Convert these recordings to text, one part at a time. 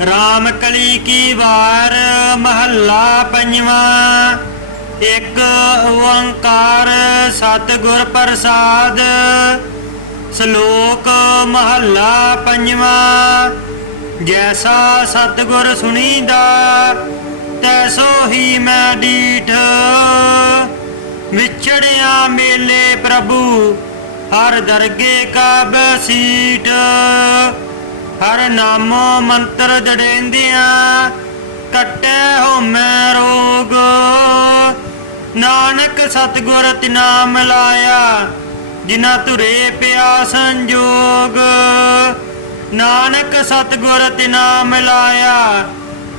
ਰਾਮ ਕਲੀ ਕੀ ਵਾਰ ਮਹੱਲਾ ਪੰਜਵਾਂ। ਇੱਕ ਓੰਕਾਰ ਸਤਿਗੁਰ ਪ੍ਰਸਾਦ। ਸ਼ਲੋਕ ਮਹੱਲਾ ਪੰਜਵਾਂ। ਜੈਸਾ ਸਤਿਗੁਰ ਸੁਣੀਦਾ, ਤੈਸੋ ਹੀ ਮੈਂ ਡੀਠ। ਵਿਛੜਿਆ ਮੇਲੇ ਪ੍ਰਭੂ, ਹਰ ਦਰਗੇ ਕਾ ਬਸੀਟ ਹਰ ਨਾਮੋ ਮੰਤਰ ਜੜੇਂਦਿਆਂ, ਕੱਟੇ ਹੋ ਰੋਗ। ਨਾਨਕ ਸਤਿਗੁਰ ਤਿਨਾ ਮਿਲਾਇਆ ਜਿਨਾ ਧੁਰੇ ਪਿਆ ਸੰਜੋਗ। ਨਾਨਕ ਸਤਿਗੁਰ ਤਿਨਾ ਮਿਲਾਇਆ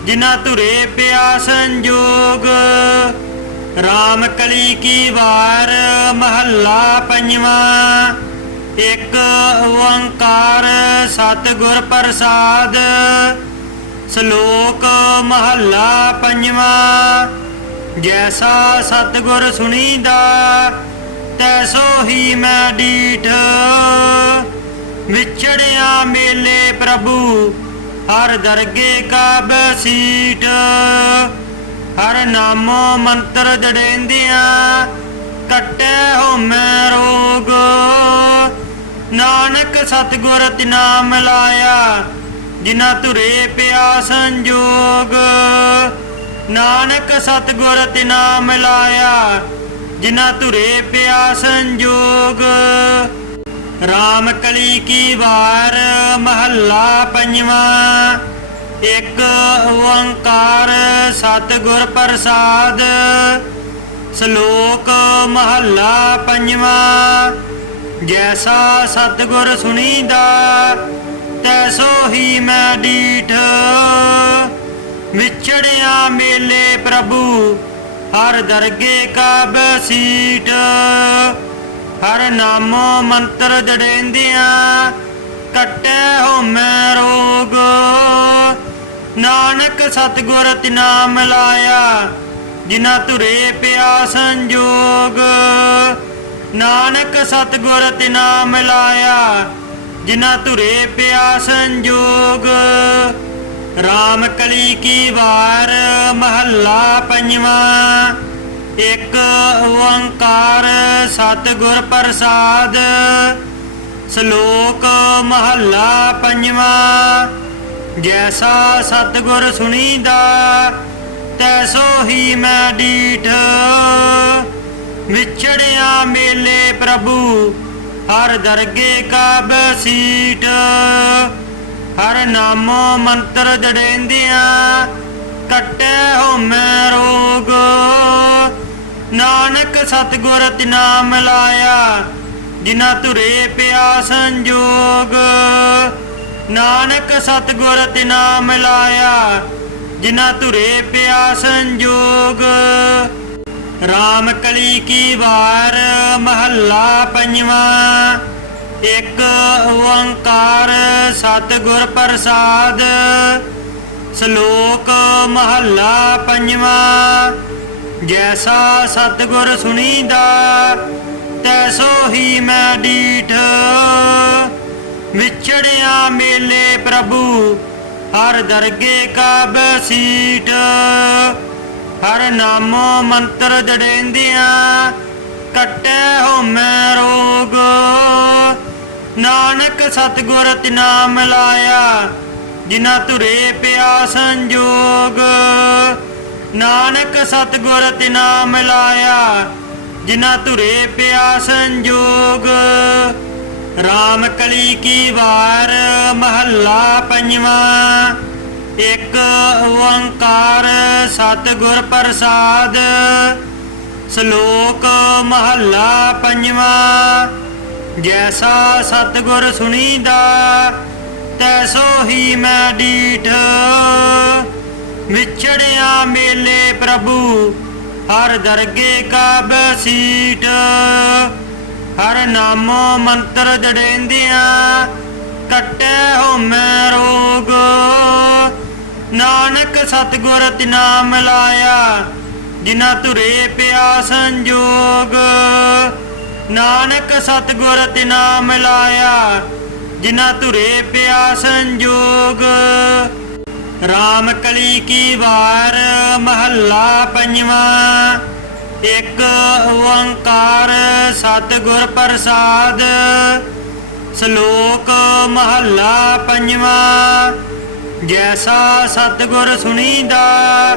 ਜਿਨਾ ਤੁਰੇ ਪਿਆ ਸੰਜੋਗ। ਰਾਮ ਕਲੀ ਕੀ ਵਾਰ, ਮਹੱਲਾ ਪੰਜਵਾਂ। ਇੱਕ ਓੰਕਾਰ ਸਤਿਗੁਰ ਪ੍ਰਸਾਦ, ਸ਼ਲੋਕ ਮਹੱਲਾ ਪੰਜਵਾਂ, ਜੈਸਾ ਸਤਿਗੁਰ ਸੁਣੀਦਾ, ਤੈਸੋ ਹੀ ਮੈਂ ਡੀਠ। ਵਿਛੜਿਆ ਮੇਲੇ ਪ੍ਰਭੂ, ਹਰ ਦਰਗੇ ਕਾ ਬਸੀਟ ਹਰ ਨਾਮੋ ਮੰਤਰ ਜੜੇਂਦਿਆਂ, ਕੱਟੇ ਹੋ ਮੈਂ ਰੋਗ। ਨਾਨਕ ਸਤਿਗੁਰ ਤਿਨਾ ਮਿਲਾਇਆ ਜਿਨਾ ਧੁਰੇ ਪਿਆ ਸੰਜੋਗ। ਨਾਨਕ ਸਤਿਗੁਰ ਤਿਨਾ ਮਿਲਾਇਆ ਜਿਨਾ ਧੁਰੇ ਪਿਆ ਸੰਜੋਗ। ਰਾਮ ਕਲੀ ਕੀ ਵਾਰ, ਮਹੱਲਾ ਪੰਜਵਾਂ। ਇੱਕ ਓੰਕਾਰ ਸਤਿਗੁਰ ਪ੍ਰਸਾਦ, ਸ਼ਲੋਕ ਮਹੱਲਾ ਪੰਜਵਾਂ। ਜੈਸਾ ਸਤਿਗੁਰ ਸੁਣੀਦਾ, ਤੈਸੋ ਹੀ ਮੈਂ ਡੀਠ। ਵਿਛੜਿਆ ਮੇਲੇ ਪ੍ਰਭੂ, ਹਰ ਦਰਗੇ ਕਾ ਬਸੀਟ ਹਰ ਨਾਮੋ ਮੰਤਰ ਜੜੇਂਦਿਆਂ, ਕੱਟੇ ਹੋ ਮੈਂ ਰੋਗ। ਨਾਨਕ ਸਤਿਗੁਰ ਤਿਨਾ ਮਿਲਾਇਆ ਜਿਨਾ ਤੁਰੇ ਪਿਆ ਸੰਜੋਗ। ਨਾਨਕ ਸਤਿਗੁਰ ਤਿਨਾ ਮਿਲਾਇਆ ਜਿਨਾ ਧੁਰੇ ਪਿਆ ਸੰਜੋਗ। ਰਾਮ ਕਲੀ ਕੀ ਵਾਰ, ਮਹੱਲਾ ਪੰਜਵਾਂ। ਇੱਕ ਓੰਕਾਰ ਸਤਿਗੁਰ ਪ੍ਰਸਾਦ, ਸ਼ਲੋਕ ਮਹੱਲਾ ਪੰਜਵਾਂ। ਜੈਸਾ ਸਤਿਗੁਰ ਸੁਣੀਦਾ, ਤੈਸੋ ਹੀ ਮੈਂ ਡੀਠ। ਵਿਛੜਿਆ ਮੇਲੇ ਪ੍ਰਭੂ, ਹਰ ਦਰਗੇ ਕਾ ਬਸੀਟ ਹਰ ਨਾਮੋ ਮੰਤਰ ਜੜੇਂਦਿਆਂ, ਕੱਟੇ ਹੋ ਰੋਗ। ਨਾਨਕ ਸਤਿਗੁਰ ਤਿਨਾ ਮਿਲਾਇਆ ਜਿਨਾ ਤੁਰੇ ਪਿਆ ਸੰਜੋਗ। ਨਾਨਕ ਸਤਿਗੁਰ ਤਿਨਾ ਮਿਲਾਇਆ ਜਿਨਾ ਤੁਰੇ ਪਿਆ ਸੰਜੋਗ। ਰਾਮ ਕਲੀ ਕੀ ਵਾਰ ਮਹੱਲਾ ਪੰਜਵਾਂ। ਇੱਕ ਓੰਕਾਰ ਸਤਿਗੁਰ ਪ੍ਰਸਾਦ। ਸ਼ਲੋਕ ਮਹੱਲਾ ਪੰਜਵਾਂ। ਜੈਸਾ ਸਤਿਗੁਰ ਸੁਣੀਦਾ, ਤੈਸੋ ਹੀ ਮੈਂ ਡੀਠ। ਵਿਛੜਿਆ ਮੇਲੇ ਪ੍ਰਭੂ, ਹਰ ਦਰਗੇ ਕਾ ਬਸੀਟ ਹਰ ਨਾਮੋ ਮੰਤਰ ਜੜੇਂਦਿਆਂ, ਕੱਟੇ ਹੋ ਰੋਗ। ਨਾਨਕ ਸਤਿਗੁਰ ਤਿਨਾ ਮਿਲਾਇਆ ਜਿਨਾ ਧੁਰੇ ਪਿਆ ਸੰਜੋਗ। ਨਾਨਕ ਸਤਿਗੁਰ ਤਿਨਾ ਮਿਲਾਇਆ ਜਿਨਾ ਧੁਰੇ ਪਿਆ ਸੰਜੋਗ। ਰਾਮ ਕਲੀ ਕੀ ਵਾਰ, ਮਹੱਲਾ ਪੰਜਵਾਂ। ਇੱਕ ਓੰਕਾਰ ਸਤਿਗੁਰ ਪ੍ਰਸਾਦ, ਸ਼ਲੋਕ ਮਹੱਲਾ ਪੰਜਵਾਂ, ਜੈਸਾ ਸਤਿਗੁਰ ਸੁਣੀਦਾ, ਤੈਸੋ ਹੀ ਮੈਂ ਡੀਠ। ਵਿਛੜਿਆ ਮੇਲੇ ਪ੍ਰਭੂ, ਹਰ ਦਰਗੇ ਕਾ ਬਸੀਟ ਹਰ ਨਾਮੋ ਮੰਤਰ ਜੜੇਂਦਿਆਂ, ਕੱਟੇ ਹੋ ਮੈਂ ਰੋ ਸਤਿਗੁਰ ਤਿਨਾ ਮਿਲਾਇਆ ਜਿਨਾ ਧੁਰੇ ਪਿਆ ਸੰਜੋਗ। ਨਾਨਕ ਸਤਿਗੁਰ ਤਿਨਾ ਮਿਲਾਇਆ ਜਿਨਾ ਧੁਰੇ ਪਿਆ ਸੰਜੋਗ। ਰਾਮ ਕਲੀ ਕੀ ਵਾਰ, ਮਹੱਲਾ ਪੰਜਵਾਂ। ਇੱਕ ਓੰਕਾਰ ਸਤਿਗੁਰ ਪ੍ਰਸਾਦ, ਸ਼ਲੋਕ ਮਹੱਲਾ ਪੰਜਵਾਂ। ਜੈਸਾ ਸਤਿਗੁਰ ਸੁਣੀਦਾ,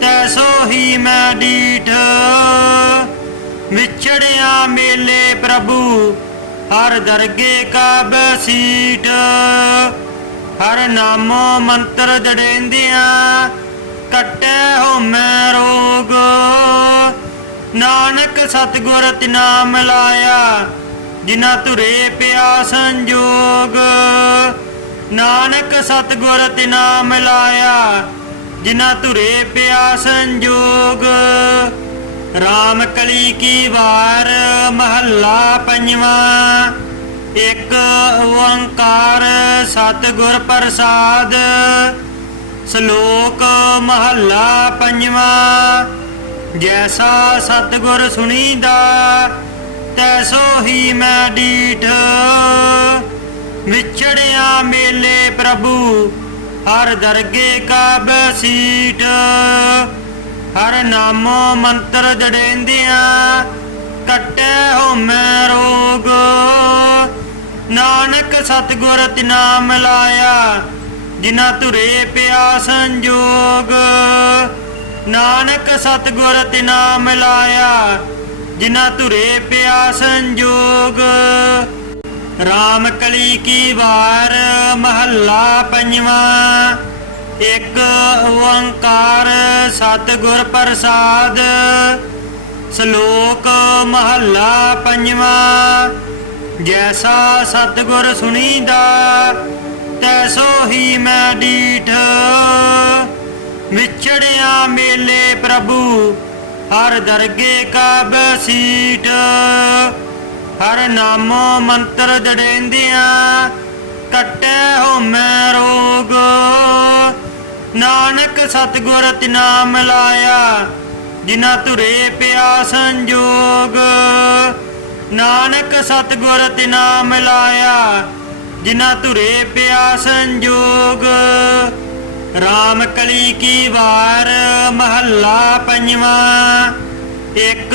ਤੈਸੋ ਹੀ ਮੈਂ ਡੀਠ। ਵਿਛੜਿਆ ਮੇਲੇ ਪ੍ਰਭੂ, ਹਰ ਦਰਗੇ ਕਾ ਬਸੀਠ ਹਰ ਨਾਮੋ ਮੰਤਰ ਜੜੇਂਦਿਆਂ, ਕੱਟੇ ਹੋ ਮੈਂ ਰੋਗ। ਨਾਨਕ ਸਤਿਗੁਰ ਤਿਨਾ ਮਿਲਾਇਆ ਜਿਨਾ ਤੁਰੇ ਪਿਆ ਸੰਜੋਗ। ਨਾਨਕ ਸਤਿਗੁਰ ਤਿਨਾ ਮਿਲਾਇਆ ਜਿਨਾ ਧੁਰੇ ਪਿਆ ਸੰਜੋਗ। ਰਾਮ ਕਲੀ ਕੀ ਵਾਰ ਮਹੱਲਾ ਪੰਜਵਾਂ, ਇੱਕ ਓੰਕਾਰ ਸਤਿਗੁਰ ਪ੍ਰਸਾਦ। ਸ਼ਲੋਕ ਮਹੱਲਾ ਪੰਜਵਾਂ, ਜੈਸਾ ਸਤਿਗੁਰ ਸੁਣੀਦਾ, ਤੈਸੋ ਹੀ ਮੈਂ ਡੀਠ। ਵਿਛੜਿਆ ਮੇਲੇ ਪ੍ਰਭੂ, ਹਰ ਦਰਗੇ ਕਾ ਬਸੀਠ ਹਰ ਨਾਮੋ ਮੰਤਰ ਜੜੇਂਦਿਆਂ, ਕੱਟੇ ਹੋ ਰੋਗ। ਨਾਨਕ ਸਤਿਗੁਰ ਤਿਨਾ ਮਿਲਾਇਆ ਜਿਨਾ ਤੁਰੇ ਪਿਆ ਸੰਜੋਗ। ਨਾਨਕ ਸਤਿਗੁਰ ਤਿਨਾ ਮਿਲਾਇਆ ਜਿਨਾ ਤੁਰੇ ਪਿਆ ਸੰਜੋਗ। ਰਾਮ ਕਲੀ ਕੀ ਵਾਰ ਮਹੱਲਾ ਪੰਜਵਾਂ। ਇੱਕ ਓੰਕਾਰ ਸਤਿਗੁਰ ਪ੍ਰਸਾਦ। ਸ਼ਲੋਕ ਮਹੱਲਾ ਪੰਜਵਾਂ। ਜੈਸਾ ਸਤਿਗੁਰ ਸੁਣੀਦਾ, ਤੈਸੋ ਹੀ ਮੈਂ ਡੀਠ। ਵਿਛੜਿਆ ਮੇਲੇ ਪ੍ਰਭੂ, ਹਰ ਦਰਗੇ ਕਾ ਬਸੀਠ ਹਰ ਨਾਮੋ ਮੰਤਰ ਜੜੇਂਦਿਆਂ, ਕੱਟੇ ਹੋ ਰੋਗ। ਨਾਨਕ ਸਤਿਗੁਰ ਤਿਨਾ ਮਿਲਾਇਆ ਜਿਨਾ ਧੁਰੇ ਪਿਆ ਸੰਜੋਗ। ਨਾਨਕ ਸਤਿਗੁਰ ਤਿਨਾ ਮਿਲਾਇਆ ਜਿਨਾ ਧੁਰੇ ਪਿਆ ਸੰਜੋਗ। ਰਾਮ ਕਲੀ ਕੀ ਵਾਰ, ਮਹੱਲਾ ਪੰਜਵਾਂ। ਇੱਕ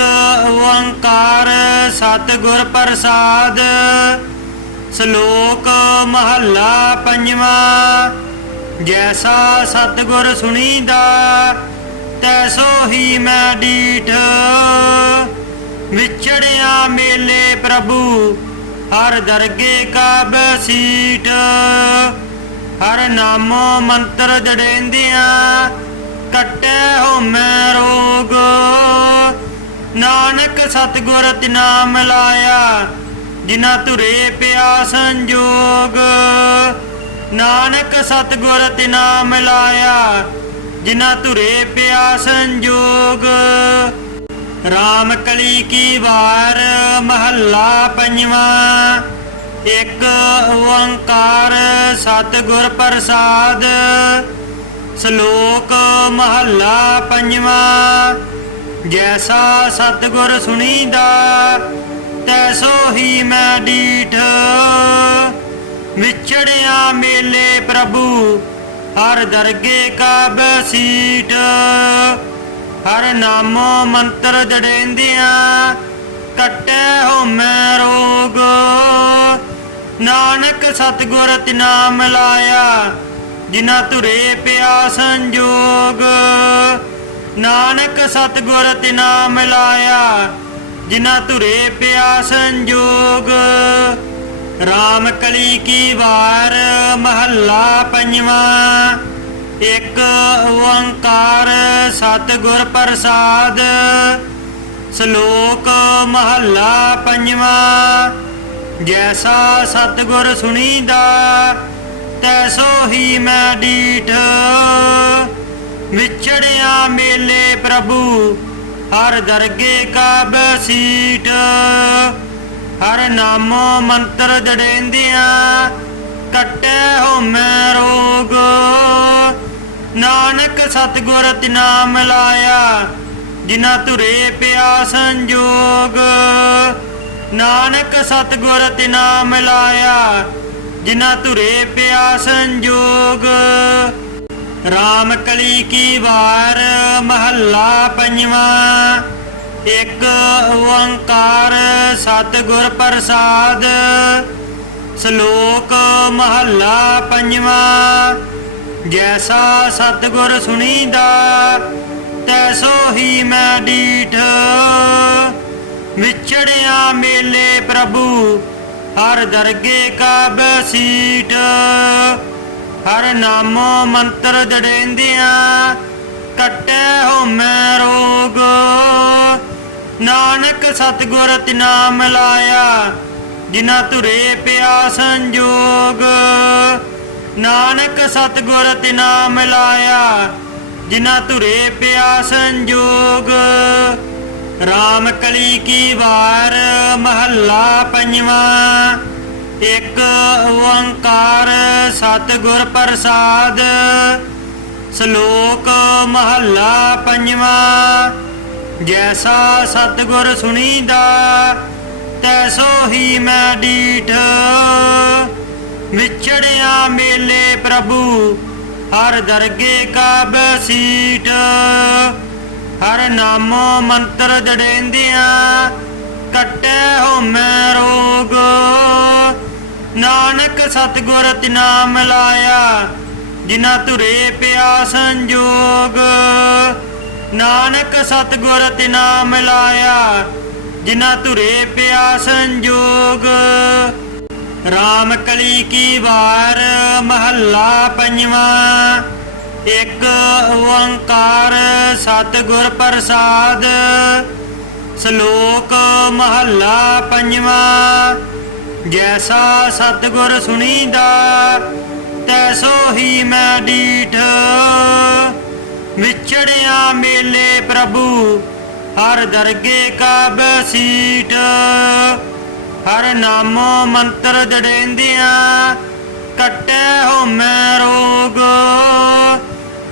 ਓੰਕਾਰ ਸਤਿਗੁਰ ਪ੍ਰਸਾਦ, ਸ਼ਲੋਕ ਮਹੱਲਾ ਪੰਜਵਾਂ, ਜੈਸਾ ਸਤਿਗੁਰ ਸੁਣੀਦਾ, ਤੈਸੋ ਹੀ ਮੈਂ ਡੀਠ। ਵਿਛੜਿਆ ਮੇਲੇ ਪ੍ਰਭੂ, ਹਰ ਦਰਗੇ ਕਾ ਬਸੀਠ ਹਰ ਨਾਮੋ ਮੰਤਰ ਜੜੇਂਦਿਆਂ, ਕੱਟੇ ਹੋ ਮੈਂ ਰੋਗ। ਨਾਨਕ ਸਤਿਗੁਰ ਤਿਨਾ ਮਿਲਾਇਆ ਜਿਨਾ ਧੁਰੇ ਪਿਆ ਸੰਜੋਗ। ਨਾਨਕ ਸਤਿਗੁਰ ਤਿਨਾ ਮਿਲਾਇਆ ਜਿਨਾ ਧੁਰੇ ਪਿਆ ਸੰਜੋਗ। ਰਾਮ ਕਲੀ ਕੀ ਵਾਰ, ਮਹੱਲਾ ਪੰਜਵਾਂ। ਇੱਕ ਓੰਕਾਰ ਸਤਿਗੁਰ ਪ੍ਰਸਾਦ, ਸ਼ਲੋਕ ਮਹੱਲਾ ਪੰਜਵਾਂ। ਜੈਸਾ ਸਤਿਗੁਰ ਸੁਣੀਦਾ, ਤੈਸੋ ਹੀ ਮੈਂ ਡੀਠ। ਵਿਛੜਿਆ ਮੇਲੇ ਪ੍ਰਭੂ, ਹਰ ਦਰਗੇ ਕਾ ਬਸੀਠ ਹਰ ਨਾਮੋ ਮੰਤਰ ਜੜੇਂਦਿਆਂ, ਕਟੈ ਹੋ ਮੈਂ ਰੋਗ। ਨਾਨਕ ਸਤਿਗੁਰ ਤਿਨਾ ਮਿਲਾਇਆ ਜਿਨਾ ਤੁਰੇ ਪਿਆ ਸੰਜੋਗ। ਨਾਨਕ ਸਤਿਗੁਰ ਤਿਨਾ ਮਿਲਾਇਆ ਜਿਨਾ ਧੁਰੇ ਪਿਆ ਸੰਜੋਗ। ਰਾਮ ਕਲੀ ਕੀ ਵਾਰ ਮਹੱਲਾ ਪੰਜਵਾਂ, ਇੱਕ ਓੰਕਾਰ ਸਤਿਗੁਰ ਪ੍ਰਸਾਦ। ਸ਼ਲੋਕ ਮਹੱਲਾ ਪੰਜਵਾਂ, ਜੈਸਾ ਸਤਿਗੁਰ ਸੁਣੀਦਾ, ਤੈਸੋ ਹੀ ਮੈਂ ਡੀਠ। ਵਿਛੜਿਆ ਮੇਲੇ ਪ੍ਰਭੂ, ਹਰ ਦਰਗੇ ਕਾ ਬਸੀਠ ਹਰ ਨਾਮੋ ਮੰਤਰ ਜੜੇਂਦਿਆਂ, ਕੱਟੇ ਹੋ ਰੋਗ। ਨਾਨਕ ਸਤਿਗੁਰ ਤਿਨਾ ਮਿਲਾਇਆ ਜਿਨਾ ਤੁਰੇ ਪਿਆ ਸੰਜੋਗ। ਨਾਨਕ ਸਤਿਗੁਰ ਤਿਨਾ ਮਿਲਾਇਆ ਜਿਨਾ ਤੁਰੇ ਪਿਆ ਸੰਜੋਗ। ਰਾਮ ਕਲੀ ਕੀ ਵਾਰ ਮਹੱਲਾ ਪੰਜਵਾਂ। ਇੱਕ ਓੰਕਾਰ ਸਤਿਗੁਰ ਪ੍ਰਸਾਦ। ਸ਼ਲੋਕ ਮਹੱਲਾ ਪੰਜਵਾਂ। ਜੈਸਾ ਸਤਿਗੁਰ ਸੁਣੀਦਾ, ਤੈਸੋ ਹੀ ਮੈਂ ਡੀਠ। ਵਿਛੜਿਆ ਮੇਲੇ ਪ੍ਰਭੂ, ਹਰ ਦਰਗੇ ਕਾ ਬਸੀਟ ਹਰ ਨਾਮੋ ਮੰਤਰ ਜੜੇਂਦਿਆਂ, ਕੱਟੇ ਹੋ ਰੋਗ। ਨਾਨਕ ਸਤਿਗੁਰ ਤਿਨਾ ਮਿਲਾਇਆ ਜਿਨਾ ਧੁਰੇ ਪਿਆ ਸੰਜੋਗ। ਨਾਨਕ ਸਤਿਗੁਰ ਤਿਨਾ ਮਿਲਾਇਆ ਜਿਨਾ ਧੁਰੇ ਪਿਆ ਸੰਜੋਗ। ਰਾਮ ਕਲੀ ਕੀ ਵਾਰ, ਮਹੱਲਾ ਪੰਜਵਾਂ। ਇੱਕ ਓੰਕਾਰ ਸਤਿਗੁਰ ਪ੍ਰਸਾਦ, ਸ਼ਲੋਕ ਮਹੱਲਾ ਪੰਜਵਾਂ, ਜੈਸਾ ਸਤਿਗੁਰ ਸੁਣੀਦਾ, ਤੈਸੋ ਹੀ ਮੈਂ ਡੀਠ। ਵਿਛੜਿਆ ਮੇਲੇ ਪ੍ਰਭੂ, ਹਰ ਦਰਗੇ ਕਾ ਬਸੀਟ ਹਰ ਨਾਮੋ ਮੰਤਰ ਜੜੇਂਦਿਆਂ, ਕੱਟੇ ਹੋ ਮੈਂ ਰੋਗ। ਨਾਨਕ ਸਤਿਗੁਰ ਤਿਨਾ ਮਿਲਾਇਆ ਜਿਨਾ ਧੁਰੇ ਪਿਆ ਸੰਜੋਗ। ਨਾਨਕ ਸਤਿਗੁਰ ਤਿਨਾ ਮਿਲਾਇਆ ਜਿਨਾ ਧੁਰੇ ਪਿਆ ਸੰਜੋਗ। ਰਾਮ ਕਲੀ ਕੀ ਵਾਰ, ਮਹੱਲਾ ਪੰਜਵਾਂ। ਇੱਕ ਓੰਕਾਰ ਸਤਿਗੁਰ ਪ੍ਰਸਾਦ, ਸ਼ਲੋਕ ਮਹੱਲਾ ਪੰਜਵਾਂ। ਜੈਸਾ ਸਤਿਗੁਰ ਸੁਣੀਦਾ, ਤੈਸੋ ਹੀ ਮੈਂ ਡੀਠ। ਵਿਛੜਿਆ ਮੇਲੇ ਪ੍ਰਭੂ, ਹਰ ਦਰਗੇ ਕਾ ਬਸੀਟ ਹਰ ਨਾਮੋ ਮੰਤਰ ਜੜੇਂਦਿਆਂ, ਕੱਟੇ ਹੋ ਮੈਂ ਰੋਗ।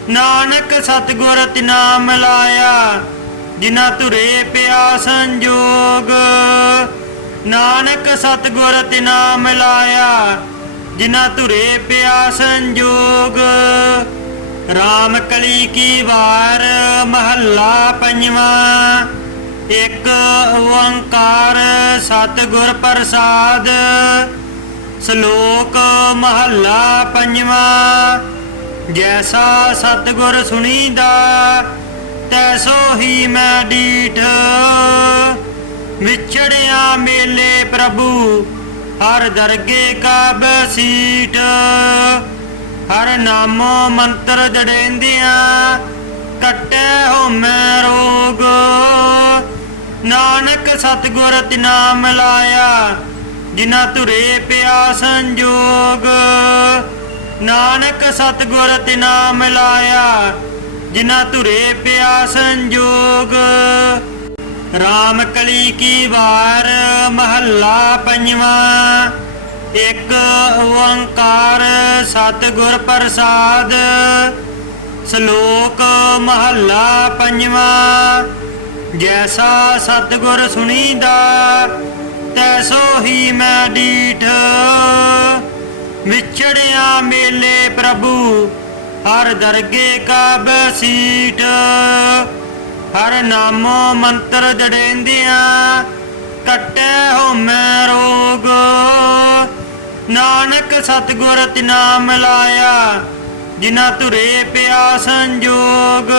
ਨਾਨਕ ਸਤਿਗੁਰ ਤਿਨਾ ਮਿਲਾਇਆ ਜਿਨਾ ਤੁਰੇ ਪਿਆ ਸੰਜੋਗ। ਨਾਨਕ ਸਤਿਗੁਰ ਤਿਨਾ ਮਿਲਾਇਆ ਜਿਨਾ ਧੁਰੇ ਪਿਆ ਸੰਜੋਗ। ਰਾਮ ਕਲੀ ਕੀ ਵਾਰ, ਮਹੱਲਾ ਪੰਜਵਾਂ। ਇੱਕ ਓੰਕਾਰ ਸਤਿਗੁਰ ਪ੍ਰਸਾਦ। ਸ਼ਲੋਕ ਮਹੱਲਾ ਪੰਜਵਾਂ। ਜੈਸਾ ਸਤਿਗੁਰ ਸੁਣੀਦਾ, ਤੈਸੋ ਹੀ ਮੈਂ ਡੀਠ। ਵਿਛੜਿਆ ਮੇਲੇ ਪ੍ਰਭੂ, ਹਰ ਦਰਗੇ ਕਾ ਬਸੀਟ ਹਰ ਨਾਮੋ ਮੰਤਰ ਜੜੇਂਦਿਆਂ, ਕੱਟੇ ਹੋ ਰੋਗ। ਨਾਨਕ ਸਤਿਗੁਰ ਤਿਨਾ ਮਿਲਾਇਆ ਜਿਨਾ ਤੁਰੇ ਪਿਆ ਸੰਜੋਗ। ਨਾਨਕ ਸਤਿਗੁਰ ਤਿਨਾ ਮਿਲਾਇਆ ਜਿਨਾ ਤੁਰੇ ਪਿਆ ਸੰਜੋਗ। ਰਾਮ ਕਲੀ ਕੀ ਵਾਰ ਮਹੱਲਾ ਪੰਜਵਾਂ, ਇੱਕ ਓੰਕਾਰ ਸਤਿਗੁਰ ਪ੍ਰਸਾਦ, ਸ਼ਲੋਕ ਮਹੱਲਾ ਪੰਜਵਾਂ, ਜੈਸਾ ਸਤਿਗੁਰ ਸੁਣੀਦਾ, ਤੈਸੋ ਹੀ ਮੈਂ ਡੀਠ। ਵਿਛੜਿਆ ਮੇਲੇ ਪ੍ਰਭੂ, ਹਰ ਦਰਗੇ ਕਾ ਬਸੀਟ ਹਰ ਨਾਮੋ ਮੰਤਰ ਜੜੇਂਦਿਆਂ, ਕੱਟੇ ਹੋ ਰੋਗ। ਨਾਨਕ ਸਤਿਗੁਰ ਤਿਨਾ ਮਿਲਾਇਆ ਜਿਨਾ ਧੁਰੇ ਪਿਆ ਸੰਜੋਗ।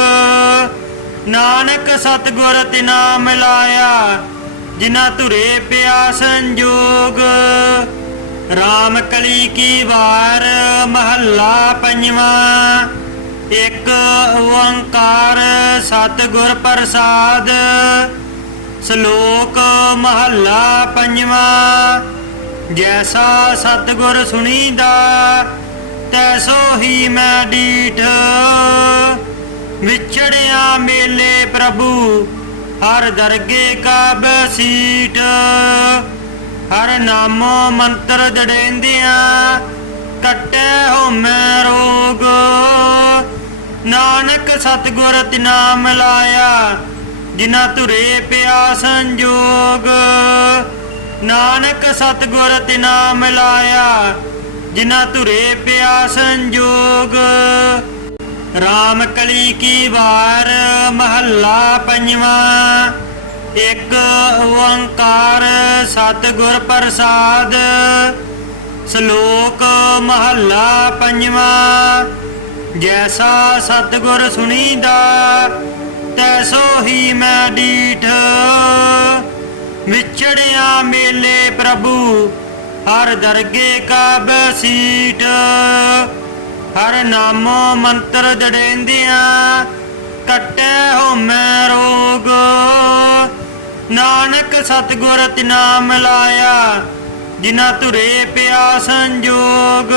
ਨਾਨਕ ਸਤਿਗੁਰ ਤਿਨਾ ਮਿਲਾਇਆ ਜਿਨਾ ਧੁਰੇ ਪਿਆ ਸੰਜੋਗ। ਰਾਮ ਕਲੀ ਕੀ ਵਾਰ, ਮਹੱਲਾ ਪੰਜਵਾਂ। ਇੱਕ ਓੰਕਾਰ ਸਤਿਗੁਰ ਪ੍ਰਸਾਦ, ਸ਼ਲੋਕ ਮਹੱਲਾ ਪੰਜਵਾਂ, ਜੈਸਾ ਸਤਿਗੁਰ ਸੁਣੀਦਾ, ਤੈਸੋ ਹੀ ਮੈਂ ਡੀਠ। ਵਿਛੜਿਆ ਮੇਲੇ ਪ੍ਰਭੂ, ਹਰ ਦਰਗੇ ਕਾ ਬਸੀਟ ਹਰ ਨਾਮੋ ਮੰਤਰ ਜੜੇਂਦਿਆਂ, ਕੱਟੇ ਹੋ ਮੈਂ ਰੋਗ। ਨਾਨਕ ਸਤਿਗੁਰ ਤਿਨਾ ਮਿਲਾਇਆ ਜਿਨਾ ਧੁਰੇ ਪਿਆ ਸੰਜੋਗ। ਨਾਨਕ ਸਤਿਗੁਰ ਤਿਨਾ ਮਿਲਾਇਆ ਜਿਨਾ ਧੁਰੇ ਪਿਆ ਸੰਜੋਗ। ਰਾਮ ਕਲੀ ਕੀ ਵਾਰ, ਮਹੱਲਾ ਪੰਜਵਾਂ। ਇੱਕ ਓੰਕਾਰ ਸਤਿਗੁਰ ਪ੍ਰਸਾਦ, ਸ਼ਲੋਕ ਮਹੱਲਾ ਪੰਜਵਾਂ। ਜੈਸਾ ਸਤਿਗੁਰ ਸੁਣੀਦਾ, ਤੈਸੋ ਹੀ ਮੈਂ ਡੀਠ। ਵਿਛੜਿਆ ਮੇਲੇ ਪ੍ਰਭੂ, ਹਰ ਦਰਗੇ ਕਾ ਬਸੀਟ ਹਰ ਨਾਮੋ ਮੰਤਰ ਜੜੇਂਦਿਆਂ, ਕੱਟੇ ਹੋ ਮੈਂ ਰੋਗ। ਨਾਨਕ ਸਤਿਗੁਰ ਤਿਨਾ ਮਿਲਾਇਆ ਜਿਨਾ ਤੁਰੇ ਪਿਆ ਸੰਜੋਗ।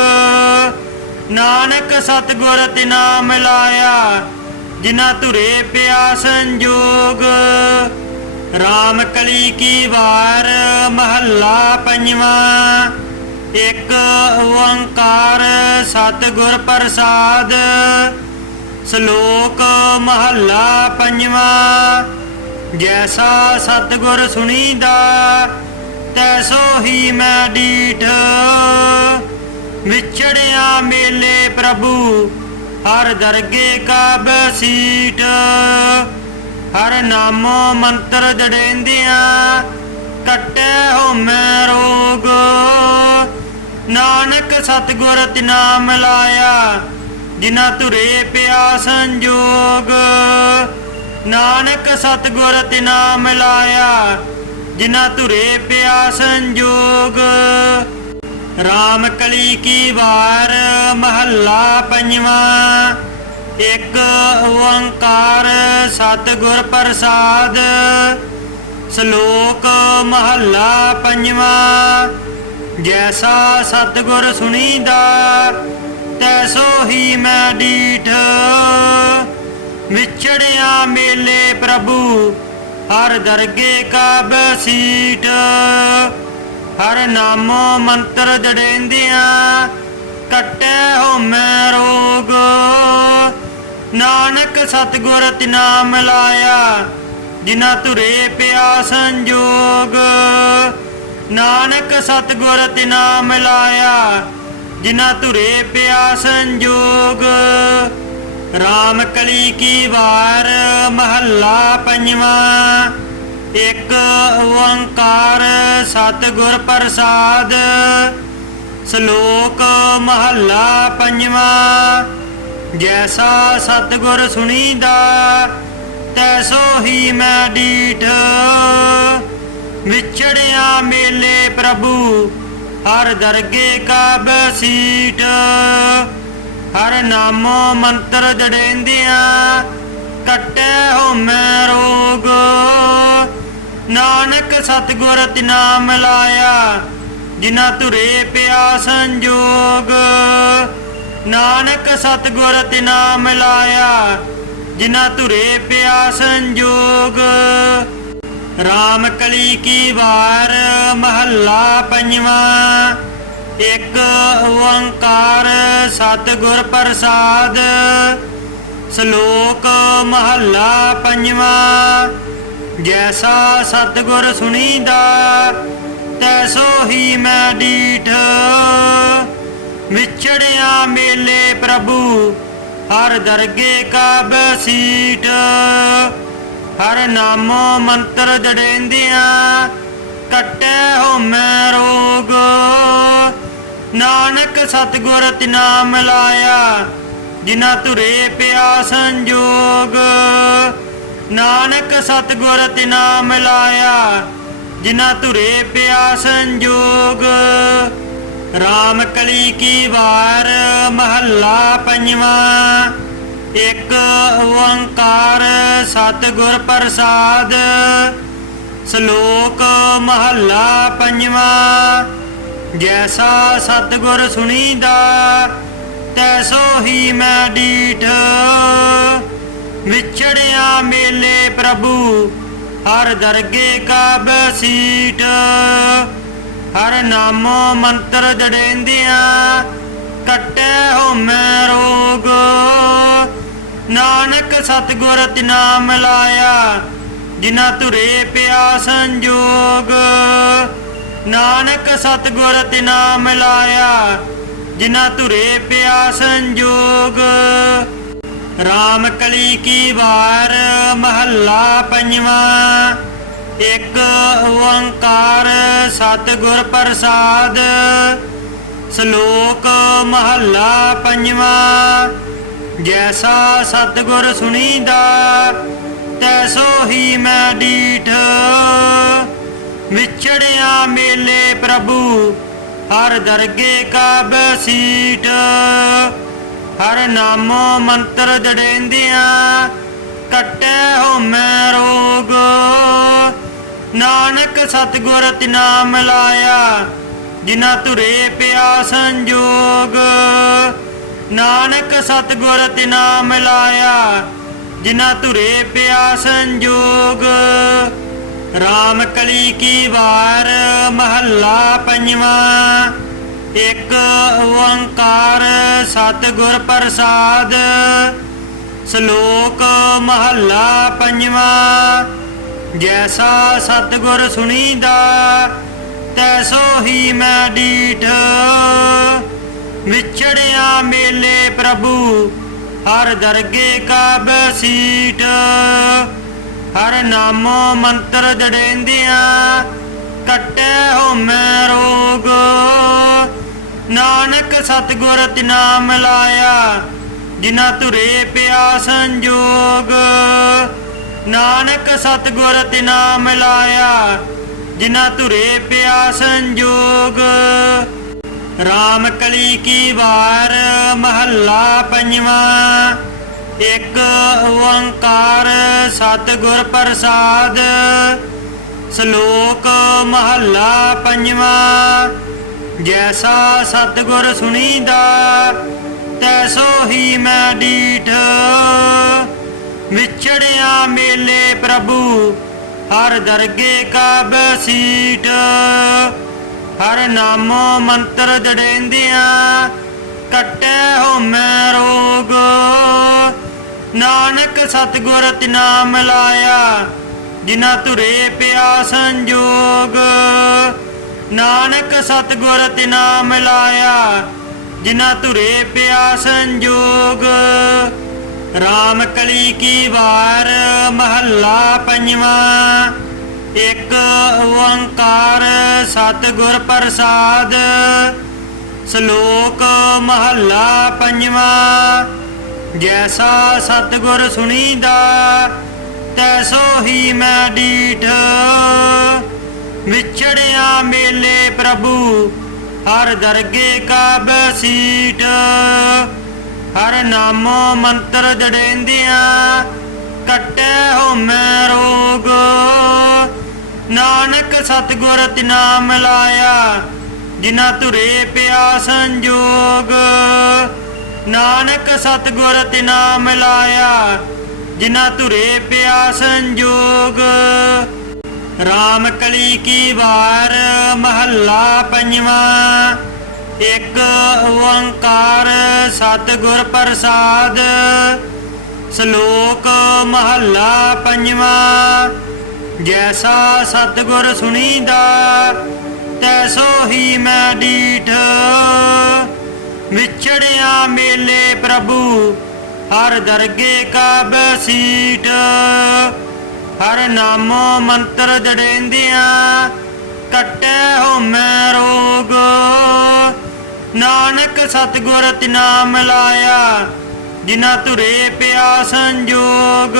ਨਾਨਕ ਸਤਿਗੁਰ ਤਿਨਾ ਮਿਲਾਇਆ ਜਿਨਾ ਧੁਰੇ ਪਿਆ ਸੰਜੋਗ। ਰਾਮ ਕਲੀ ਕੀ ਵਾਰ ਮਹੱਲਾ ਪੰਜਵਾਂ, ਇੱਕ ਓੰਕਾਰ ਸਤਿਗੁਰ ਪ੍ਰਸਾਦ। ਸ਼ਲੋਕ ਮਹੱਲਾ ਪੰਜਵਾਂ, ਜੈਸਾ ਸਤਿਗੁਰ ਸੁਣੀਦਾ, ਤੈਸੋ ਹੀ ਮੈਂ ਡੀਠ। ਵਿਛੜਿਆ ਮੇਲੇ ਪ੍ਰਭੂ, ਹਰ ਦਰਗੇ ਕਾ ਬਸੀਟ ਹਰ ਨਾਮੋ ਮੰਤਰ ਜੜੇਂਦਿਆਂ, ਕੱਟੇ ਹੋ ਰੋਗ। ਨਾਨਕ ਸਤਿਗੁਰ ਤਿਨਾ ਮਿਲਾਇਆ ਜਿਨਾ ਧੁਰੇ ਪਿਆ ਸੰਜੋਗ। ਨਾਨਕ ਸਤਿਗੁਰ ਤਿਨਾ ਮਿਲਾਇਆ ਜਿਨਾ ਤੁਰੇ ਪਿਆ ਸੰਜੋਗ। ਰਾਮ ਕਲੀ ਕੀ ਵਾਰ ਮਹੱਲਾ ਪੰਜਵਾਂ। ਇੱਕ ਓੰਕਾਰ ਸਤਿਗੁਰ ਪ੍ਰਸਾਦ। ਸ਼ਲੋਕ ਮਹੱਲਾ ਪੰਜਵਾਂ। ਜੈਸਾ ਸਤਿਗੁਰ ਸੁਣੀਦਾ, ਤੈਸੋ ਹੀ ਮੈਂ ਡੀਠ। ਵਿਛੜਿਆ ਮੇਲੇ ਪ੍ਰਭੂ, ਹਰ ਦਰਗੇ ਕਾ ਬਸੀਟ ਹਰ ਨਾਮੋ ਮੰਤਰ ਜੜੇਂਦਿਆਂ, ਕੱਟੇ ਹੋ ਰੋਗ। ਨਾਨਕ ਸਤਿਗੁਰ ਤਿਨਾ ਮਿਲਾਇਆ ਜਿਨਾ ਧੁਰੇ ਪਿਆ ਸੰਜੋਗ। ਨਾਨਕ ਸਤਿਗੁਰ ਤਿਨਾ ਮਿਲਾਇਆ ਜਿਨਾ ਧੁਰੇ ਪਿਆ ਸੰਜੋਗ। ਰਾਮ ਕਲੀ ਕੀ ਵਾਰ, ਮਹੱਲਾ ਪੰਜਵਾਂ। ਇੱਕ ਓੰਕਾਰ ਸਤਿਗੁਰ ਪ੍ਰਸਾਦ, ਸ਼ਲੋਕ ਮਹੱਲਾ ਪੰਜਵਾਂ। ਜੈਸਾ ਸਤਿਗੁਰ ਸੁਣੀਦਾ, ਤੈਸੋ ਹੀ ਮੈਂ ਡੀਠ। ਵਿਛੜਿਆ ਮੇਲੇ ਪ੍ਰਭੂ, ਹਰ ਦਰਗੇ ਕਾ ਬਸੀਟ ਹਰ ਨਾਮੋ ਮੰਤਰ ਜੜੇਂਦਿਆਂ, ਕੱਟੇ ਹੋ ਮੈਂ ਰੋਗ। ਨਾਨਕ ਸਤਿਗੁਰ ਤਿਨਾ ਮਿਲਾਇਆ ਜਿਨਾ ਧੁਰੇ ਪਿਆ ਸੰਜੋਗ। ਨਾਨਕ ਸਤਿਗੁਰ ਤਿਨਾ ਮਿਲਾਇਆ ਜਿਨਾ ਧੁਰੇ ਪਿਆ ਸੰਜੋਗ। ਰਾਮ ਕਲੀ ਕੀ ਵਾਰ ਮਹੱਲਾ ਪੰਜਵਾਂ, ਇੱਕ ਓੰਕਾਰ ਸਤਿਗੁਰ ਪ੍ਰਸਾਦ। ਸ਼ਲੋਕ ਮਹੱਲਾ ਪੰਜਵਾਂ ਜੈਸਾ ਸਤਿਗੁਰ ਸੁਣੀਦਾ, ਤੈਸੋ ਹੀ ਮੈਂ ਡੀਠ। ਵਿਛੜਿਆ ਮੇਲੇ ਪ੍ਰਭੂ, ਹਰ ਦਰਗੇ ਕਾ ਬਸੀਟ ਹਰ ਨਾਮੋ ਮੰਤਰ ਜੜੇਂਦਿਆਂ, ਕੱਟੇ ਹੋ ਮੈਂ ਰੋਗ। ਨਾਨਕ ਸਤਿਗੁਰ ਤਿਨਾ ਮਿਲਾਇਆ ਜਿਨਾ ਤੁਰੇ ਪਿਆ ਸੰਜੋਗ। ਨਾਨਕ ਸਤਿਗੁਰ ਤਿਨਾ ਮਿਲਾਇਆ ਜਿਨਾ ਧੁਰੇ ਪਿਆ ਸੰਜੋਗ। ਰਾਮ ਕਲੀ ਕੀ ਵਾਰ ਮਹੱਲਾ ਪੰਜਵਾਂ, ਇੱਕ ਓੰਕਾਰ ਸਤਿਗੁਰ ਪ੍ਰਸਾਦ। ਸ਼ਲੋਕ ਮਹੱਲਾ ਪੰਜਵਾਂ, ਜੈਸਾ ਸਤਿਗੁਰ ਸੁਣੀਦਾ, ਤੈਸੋ ਹੀ ਮੈਂ ਡੀਠ। ਵਿਛੜਿਆ ਮੇਲੇ ਪ੍ਰਭੂ, ਹਰ ਦਰਗੇ ਕਾ ਬਸੀਟ ਹਰ ਨਾਮੋ ਮੰਤਰ ਜੜੇਂਦਿਆਂ, ਕੱਟੇ ਹੋ ਮੈਂ ਰੋਗ। ਨਾਨਕ ਸਤਿਗੁਰ ਤਿਨਾ ਮਿਲਾਇਆ ਜਿਨਾ ਤੁਰੇ ਪਿਆ ਸੰਜੋਗ। ਨਾਨਕ ਸਤਿਗੁਰ ਤਿਨਾ ਮਿਲਾਇਆ ਜਿਨਾ ਤੁਰੇ ਪਿਆ ਸੰਜੋਗ। ਰਾਮ ਕਲੀ ਕੀ ਵਾਰ ਮਹੱਲਾ ਪੰਜਵਾਂ, ਇੱਕ ਓੰਕਾਰ ਸਤਿਗੁਰ ਪ੍ਰਸਾਦ, ਸ਼ਲੋਕ ਮਹੱਲਾ ਪੰਜਵਾਂ, ਜੈਸਾ ਸਤਿਗੁਰ ਸੁਣੀਦਾ, ਤੈਸੋ ਹੀ ਮੈਂ ਡੀਠ। ਵਿਛੜਿਆ ਮੇਲੇ ਪ੍ਰਭੂ, ਹਰ ਦਰਗੇ ਕਾ ਬਸੀਟ ਹਰ ਨਾਮੋ ਮੰਤਰ ਜੜੇਂਦਿਆਂ, ਕੱਟੇ ਹੋ ਰੋਗ। ਨਾਨਕ ਸਤਿਗੁਰ ਤਿਨਾ ਮਿਲਾਇਆ ਜਿਨਾ ਧੁਰੇ ਪਿਆ ਸੰਜੋਗ। ਨਾਨਕ ਸਤਿਗੁਰ ਤਿਨਾ ਮਿਲਾਇਆ ਜਿਨਾ ਧੁਰੇ ਪਿਆ ਸੰਜੋਗ। ਰਾਮ ਕਲੀ ਕੀ ਵਾਰ, ਮਹੱਲਾ ਪੰਜਵਾਂ। ਇੱਕ ਓੰਕਾਰ ਸਤਿਗੁਰ ਪ੍ਰਸਾਦ, ਸ਼ਲੋਕ ਮਹੱਲਾ ਪੰਜਵਾਂ, ਜੈਸਾ ਸਤਿਗੁਰ ਸੁਣੀਦਾ, ਤੈਸੋ ਹੀ ਮੈਂ ਡੀਠ। ਵਿਛੜਿਆ ਮੇਲੇ ਪ੍ਰਭੂ, ਹਰ ਦਰਗੇ ਕਾ ਬਸੀਟ ਹਰ ਨਾਮੋ ਮੰਤਰ ਜੜੇਂਦਿਆਂ, ਕੱਟੇ ਹੋ ਮੈਂ ਰੋਗ। ਨਾਨਕ ਸਤਿਗੁਰ ਤਿਨਾ ਮਿਲਾਇਆ ਜਿਨਾ ਧੁਰੇ ਪਿਆ ਸੰਜੋਗ। ਨਾਨਕ ਸਤਿਗੁਰ ਤਿਨਾ ਮਿਲਾਇਆ ਜਿਨਾ ਧੁਰੇ ਪਿਆ ਸੰਜੋਗ। ਰਾਮ ਕਲੀ ਕੀ ਵਾਰ, ਮਹੱਲਾ ਪੰਜਵਾਂ। ਇੱਕ ਓੰਕਾਰ ਸਤਿਗੁਰ ਪ੍ਰਸਾਦ, ਸ਼ਲੋਕ ਮਹੱਲਾ ਪੰਜਵਾਂ। ਜੈਸਾ ਸਤਿਗੁਰ ਸੁਣੀਦਾ, ਤੈਸੋ ਹੀ ਮੈਂ ਡੀਠ। ਵਿਛੜਿਆ ਮੇਲੇ ਪ੍ਰਭੂ, ਹਰ ਦਰਗੇ ਕਾ ਬਸੀਟ ਹਰ ਨਾਮੋ ਮੰਤਰ ਜੜੇਂਦਿਆਂ, ਕੱਟੇ ਹੋ ਮੈਂ ਰੋਗ। ਨਾਨਕ ਸਤਿਗੁਰ ਤਿਨਾ ਮਿਲਾਇਆ ਜਿਨਾ ਤੁਰੇ ਪਿਆ ਸੰਜੋਗ। ਨਾਨਕ ਸਤਿਗੁਰ ਤਿਨਾ ਮਿਲਾਇਆ, ਜਿਨਾ ਧੁਰੇ ਪਿਆ ਸੰਜੋਗ। ਰਾਮ ਕਲੀ ਕੀ ਵਾਰ, ਮਹੱਲਾ ਪੰਜਵਾਂ। ਇੱਕ ਓੰਕਾਰ ਸਤਿਗੁਰ ਪ੍ਰਸਾਦ। ਸ਼ਲੋਕ ਮਹੱਲਾ ਪੰਜਵਾਂ। ਜੈਸਾ ਸਤਿਗੁਰ ਸੁਣੀਦਾ, ਤੈਸੋ ਹੀ ਮੈਂ ਡੀਠ। ਵਿਛੜਿਆ ਮੇਲੇ ਪ੍ਰਭੂ, ਹਰ ਦਰਗੇ ਕਾਬ ਬਸੀਟ ਹਰ ਨਾਮੋ ਮੰਤਰ ਜੜੇਂਦਿਆਂ, ਕੱਟੇ ਹੋ ਮੈਂ ਰੋਗ। ਨਾਨਕ ਸਤਿਗੁਰ ਤਿਨਾ ਮਿਲਾਇਆ ਜਿਨਾ ਤੁਰੇ ਪਿਆ ਸੰਜੋਗ। ਨਾਨਕ ਸਤਿਗੁਰ ਤਿਨਾ ਮਿਲਾਇਆ ਜਿਨਾ ਤੁਰੇ ਪਿਆ ਸੰਜੋਗ। ਰਾਮ ਕਲੀ ਕੀ ਵਾਰ ਮਹੱਲਾ ਪੰਜਵਾਂ, ਇੱਕ ਓੰਕਾਰ ਸਤਿਗੁਰ ਪ੍ਰਸਾਦ, ਸ਼ਲੋਕ ਮਹੱਲਾ ਪੰਜਵਾਂ, ਜੈਸਾ ਸਤਿਗੁਰ ਸੁਣੀਦਾ, ਤੈਸੋ ਹੀ ਮੈਂ ਡੀਠ। ਵਿਛੜਿਆ ਮੇਲੇ ਪ੍ਰਭੂ, ਹਰ ਦਰਗੇ ਕਾ ਬਸੀਟ ਹਰ ਨਾਮੋ ਮੰਤਰ ਜੜੇਂਦਿਆਂ, ਕੱਟੇ ਹੋ ਰੋਗ। ਨਾਨਕ ਸਤਿਗੁਰ ਤਿਨਾ ਮਿਲਾਇਆ ਜਿਨਾ ਧੁਰੇ ਪਿਆ ਸੰਜੋਗ।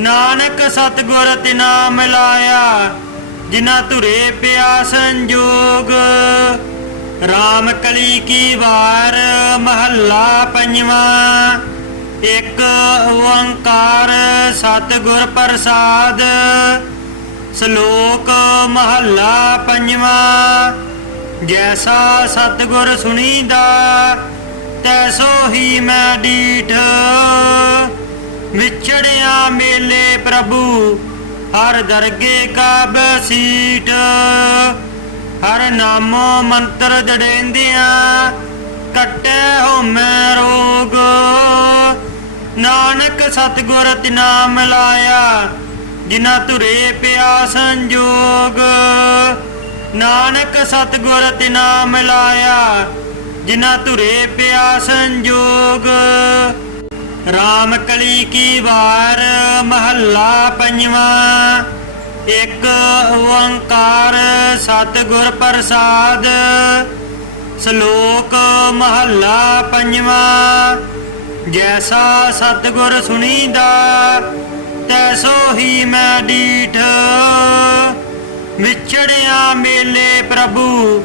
ਨਾਨਕ ਸਤਿਗੁਰ ਤਿਨਾ ਮਿਲਾਇਆ ਜਿਨਾ ਤੁਰੇ ਪਿਆ ਸੰਜੋਗ। ਰਾਮ ਕਲੀ ਕੀ ਵਾਰ, ਮਹੱਲਾ ਪੰਜਵਾਂ। ਇੱਕ ਓੰਕਾਰ ਸਤਿਗੁਰ ਪ੍ਰਸਾਦ, ਸ਼ਲੋਕ ਮਹੱਲਾ ਪੰਜਵਾਂ, ਜੈਸਾ ਸਤਿਗੁਰ ਸੁਣੀਦਾ, ਤੈਸੋ ਹੀ ਮੈਂ ਡੀਠ। ਵਿਛੜਿਆ ਮੇਲੇ ਪ੍ਰਭੂ, ਹਰ ਦਰਗੇ ਕਾ ਬਸੀਟ ਹਰ ਨਾਮੋ ਮੰਤਰ ਜੜੇਂਦਿਆਂ ਕੱਟੇ ਹੋ ਮੈਂ ਰੋਗ। ਨਾਨਕ ਸਤਿਗੁਰ ਨਾਮ ਲਾਇਆ ਜਿਨਾ ਧੁਰੇ ਪਿਆ ਸੰਜੋਗ। ਨਾਨਕ ਸਤਿਗੁਰ ਤਿਨਾ ਮਿਲਾਇਆ ਜਿਨਾ ਧੁਰੇ ਪਿਆ ਸੰਜੋਗ। ਰਾਮ ਕਲੀ ਕੀ ਵਾਰ, ਮਹੱਲਾ ਪੰਜਵਾਂ। ਇੱਕ ਓੰਕਾਰ ਸਤਿਗੁਰ ਪ੍ਰਸਾਦ, ਸ਼ਲੋਕ ਮਹੱਲਾ ਪੰਜਵਾਂ। ਜੈਸਾ ਸਤਿਗੁਰ ਸੁਣੀਦਾ, ਤੈਸੋ ਹੀ ਮੈਂ ਡੀਠ। ਵਿਛੜਿਆ ਮੇਲੇ ਪ੍ਰਭੂ,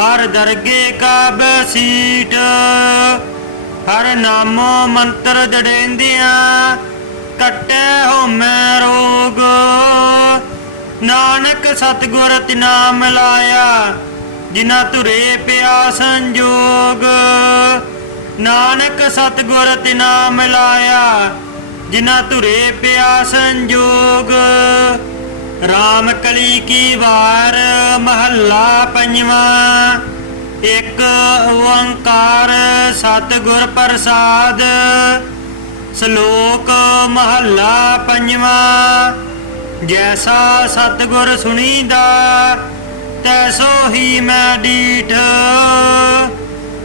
ਹਰ ਦਰਗੇ ਕਾ ਬਸੀਟ ਹਰ ਨਾਮੋ ਮੰਤਰ ਜੜੇਂਦਿਆਂ, ਕੱਟੇ ਹੋ ਮੈਂ ਰੋਗ। ਨਾਨਕ ਸਤਿਗੁਰ ਤਿਨਾ ਮਿਲਾਇਆ ਜਿਨਾ ਤੁਰੇ ਪਿਆ ਸੰਜੋਗ। ਨਾਨਕ ਸਤਿਗੁਰ ਤਿਨਾ ਮਿਲਾਇਆ, ਜਿਨਾ ਧੁਰੇ ਪਿਆ ਸੰਜੋਗ। ਰਾਮ ਕਲੀ ਕੀ ਵਾਰ ਮਹੱਲਾ ਪੰਜਵਾਂ, ਇੱਕ ਓੰਕਾਰ ਸਤਿਗੁਰ ਪ੍ਰਸਾਦ। ਸ਼ਲੋਕ ਮਹੱਲਾ ਪੰਜਵਾਂ, ਜੈਸਾ ਸਤਿਗੁਰ ਸੁਣੀਦਾ, ਤੈਸੋ ਹੀ ਮੈਂ ਡੀਠ।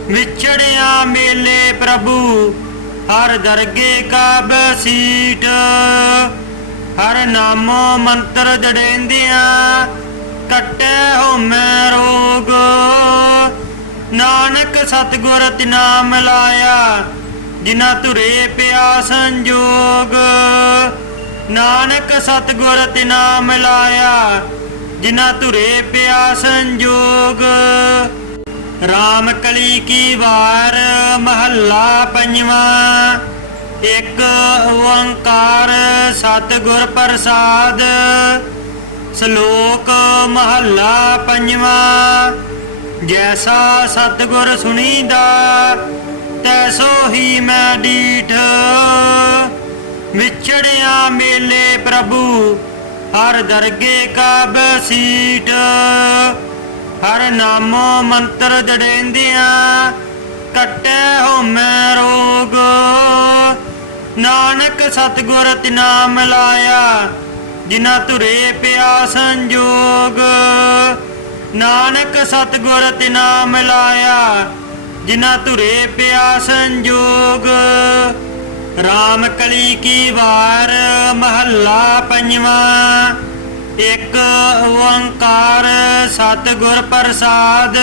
ਵਿਛੜਿਆ ਮੇਲੇ ਪ੍ਰਭੂ, ਹਰ ਦਰਗੇ ਕਾ ਬਸੀਟ ਹਰ ਨਾਮੋ ਮੰਤਰ ਜੜੇਂਦਿਆਂ, ਕੱਟੇ ਹੋ ਮੈਂ ਰੋਗ। ਨਾਨਕ ਸਤਿਗੁਰ ਤਿਨਾ ਮਿਲਾਇਆ ਜਿਨਾ ਧੁਰੇ ਪਿਆ ਸੰਜੋਗ। ਨਾਨਕ ਸਤਿਗੁਰ ਤਿਨਾ ਮਿਲਾਇਆ ਜਿਨਾ ਤੁਰੇ ਪਿਆ ਸੰਜੋਗ। ਰਾਮ ਕਲੀ ਕੀ ਵਾਰ ਮਹੱਲਾ ਪੰਜਵਾਂ। ਇੱਕ ਓੰਕਾਰ ਸਤਿਗੁਰ ਪ੍ਰਸਾਦ। ਸ਼ਲੋਕ ਮਹੱਲਾ ਪੰਜਵਾਂ। ਜੈਸਾ ਸਤਿਗੁਰ ਸੁਣੀਦਾ, ਤੈਸੋ ਹੀ ਮੈਂ ਡੀਠ। ਵਿਛੜਿਆ ਮੇਲੇ ਪ੍ਰਭੂ, ਹਰ ਦਰਗੇ ਕਾ ਬਸੀਠ ਹਰ ਨਾਮੋ ਮੰਤਰ ਜੜੇਂਦਿਆਂ, ਕੱਟੇ ਹੋ ਰੋਗ। ਨਾਨਕ ਸਤਿਗੁਰ ਤਿਨਾ ਮਿਲਾਇਆ ਜਿਨਾ ਧੁਰੇ ਪਿਆ ਸੰਜੋਗ। ਨਾਨਕ ਸਤਿਗੁਰ ਤਿਨਾ ਮਿਲਾਇਆ ਜਿਨਾ ਤੁਰੇ ਪਿਆ ਸੰਜੋਗ। ਰਾਮ ਕਲੀ ਕੀ ਵਾਰ, ਮਹੱਲਾ ਪੰਜਵਾਂ। ਇੱਕ ਓੰਕਾਰ ਸਤਿਗੁਰ ਪ੍ਰਸਾਦ,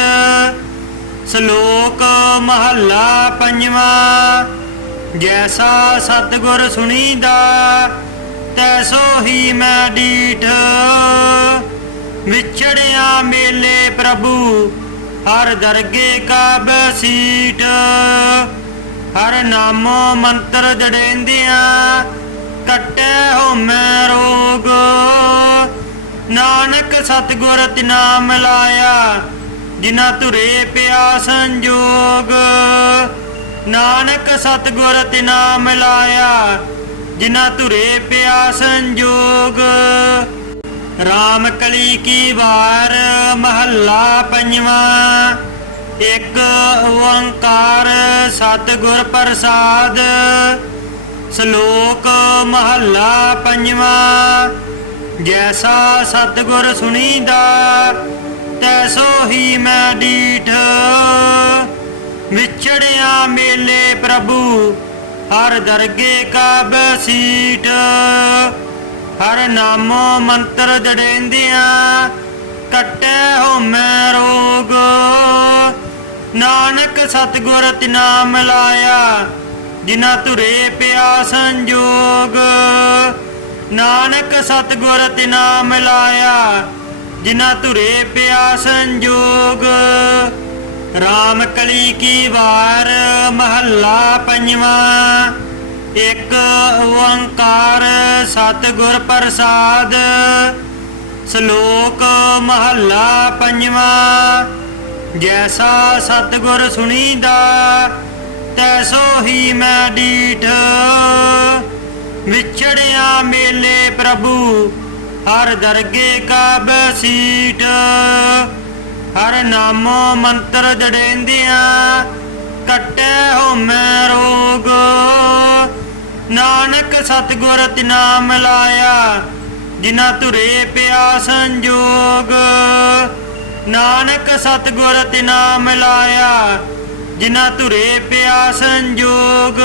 ਸ਼ਲੋਕ ਮਹੱਲਾ ਪੰਜਵਾਂ। ਜੈਸਾ ਸਤਿਗੁਰ ਸੁਣੀਦਾ, ਤੈਸੋ ਹੀ ਮੈਂ ਡੀਠ। ਵਿਛੜਿਆ ਮੇਲੇ ਪ੍ਰਭੂ, ਹਰ ਦਰਗੇ ਕਾ ਬਸੀਟ ਹਰ ਨਾਮੋ ਮੰਤਰ ਜੜੇਂਦਿਆਂ ਕੱਟੇ ਹੋ ਮੈਂ ਰੋਗ। ਨਾਨਕ ਸਤਿਗੁਰ ਤਿਨਾ ਮਿਲਾਇਆ ਜਿਨਾ ਧੁਰੇ ਪਿਆ ਸੰਜੋਗ। ਨਾਨਕ ਸਤਿਗੁਰ ਤਿਨਾ ਮਿਲਾਇਆ ਜਿਨਾ ਤੁਰੇ ਪਿਆ ਸੰਜੋਗ। ਰਾਮ ਕਲੀ ਕੀ ਵਾਰ ਮਹੱਲਾ ਪੰਜਵਾਂ। ਇੱਕ ਓੰਕਾਰ ਸਤਿਗੁਰ ਪ੍ਰਸਾਦ। ਸ਼ਲੋਕ ਮਹੱਲਾ ਪੰਜਵਾਂ, ਜੈਸਾ ਸਤਿਗੁਰ ਸੁਣੀਦਾ, ਤੈਸੋ ਹੀ ਮੈਂ ਡੀਠ। ਵਿਛੜਿਆ ਮੇਲੇ ਪ੍ਰਭੂ, ਹਰ ਦਰਗੇ ਕਾ ਬਸੀਟ ਹਰ ਨਾਮੋ ਮੰਤਰ ਜੜੇਂਦਿਆਂ, ਕੱਟੇ ਹੋ ਮੈਂ ਰੋਗ। ਨਾਨਕ ਸਤਿਗੁਰ ਤਿਨਾ ਮਿਲਾਇਆ ਜਿਨਾ ਧੁਰੇ ਪਿਆ ਸੰਜੋਗ। ਨਾਨਕ ਸਤਿਗੁਰ ਤਿਨਾ ਮਿਲਾਇਆ ਜਿਨਾ ਧੁਰੇ ਪਿਆ ਸੰਜੋਗ। ਰਾਮ ਕਲੀ ਕੀ ਵਾਰ, ਮਹੱਲਾ ਪੰਜਵਾਂ। ਇੱਕ ਓੰਕਾਰ ਸਤਿਗੁਰ ਪ੍ਰਸਾਦ। ਸ਼ਲੋਕ ਮਹੱਲਾ ਪੰਜਵਾਂ। ਜੈਸਾ ਸਤਿਗੁਰ ਸੁਣੀਦਾ ਤੈਸੋ ਹੀ ਮੈਂ ਡੀਠ। ਵਿਛੜਿਆ ਮੇਲੇ ਪ੍ਰਭੂ, ਹਰ ਦਰਗੇ ਕਾ ਬਸੀਟ ਹਰ ਨਾਮੋ ਮੰਤਰ ਜੜੇਂਦਿਆਂ, ਕੱਟੇ ਹੋ ਮੈਂ ਰੋਗ। ਨਾਨਕ ਸਤਿਗੁਰ ਤਿਨਾ ਮਿਲਾਇਆ ਜਿਨਾ ਤੁਰੇ ਪਿਆ ਸੰਜੋਗ। ਨਾਨਕ ਸਤਿਗੁਰ ਤਿਨਾ ਮਿਲਾਇਆ ਜਿਨਾ ਧੁਰੇ ਪਿਆ ਸੰਜੋਗ।